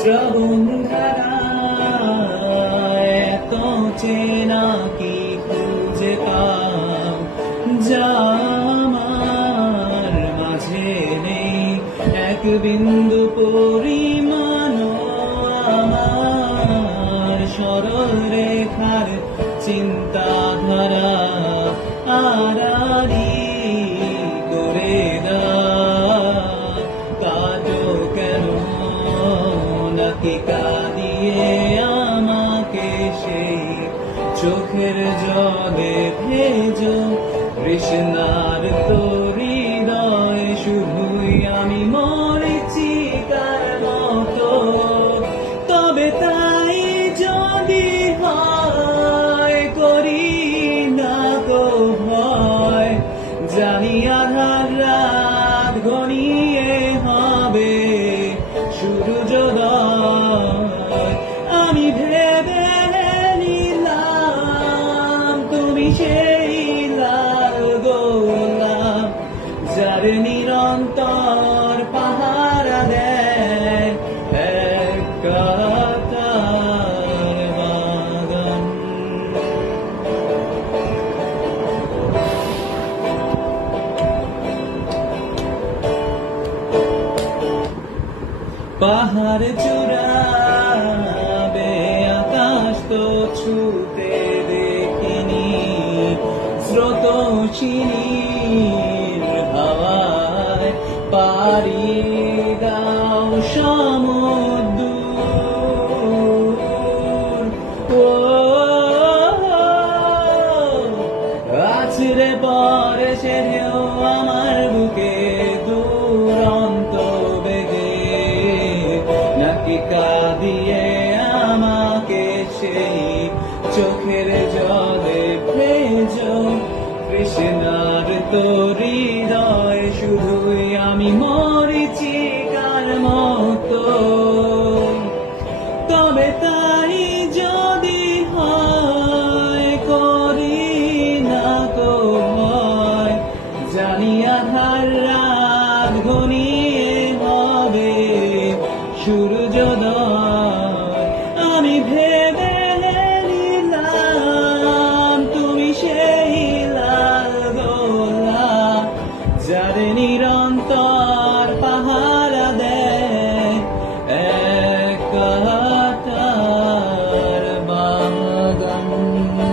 শ্রাবণ ধারায় এত চেনা কি খুঁজে পাও যা আমার মাঝে নেই এক বিন্দু পরিমাণ আমার সরল রেখার চিন্তাধারা আড়াআড়ি করে কাটো কেন নাকি কাঁদিয়ে আমাকে সেই চোখের জলে ভেজো কৃষ্ণার তোর হৃদয় শুধুই আমি মরীচিকার মতো তবে তাই যদি হয় করি না তো ভয় জানি আধার রাত ঘনিয়ে হবে সূর্যোদয় আমি ভেবে নিলাম তুমি সেই লাল গোলাপ যার নিরন্তর পাহারা দেয় এক কাঁটার বাগান। পাহাড় চূড়াবে আকাশ তো ছুতে দেখিনি স্রোতস্বিনীর হাওয়ায় পাড়ি দাও সমুদ্র আছড়ে পড়ে সে ঢেউ আমার বুকে দুরন্ত বেগে নাকি কাঁদিয়ে আমাকে সেই চোখের জলে ভেজো কৃষ্ণার তোর হৃদয় শুধুই আমি মরীচিকার মতো তবে তাই যদি হয় করি না তো ভয় জানি আধার রাত ঘনিয়ে হবে সূর্যোদয় আমি ভেবে নিলাম তুমি সেই লাল গোলাপ যার নিরন্তর পাহারা দেয় এক কাঁটার বাগান।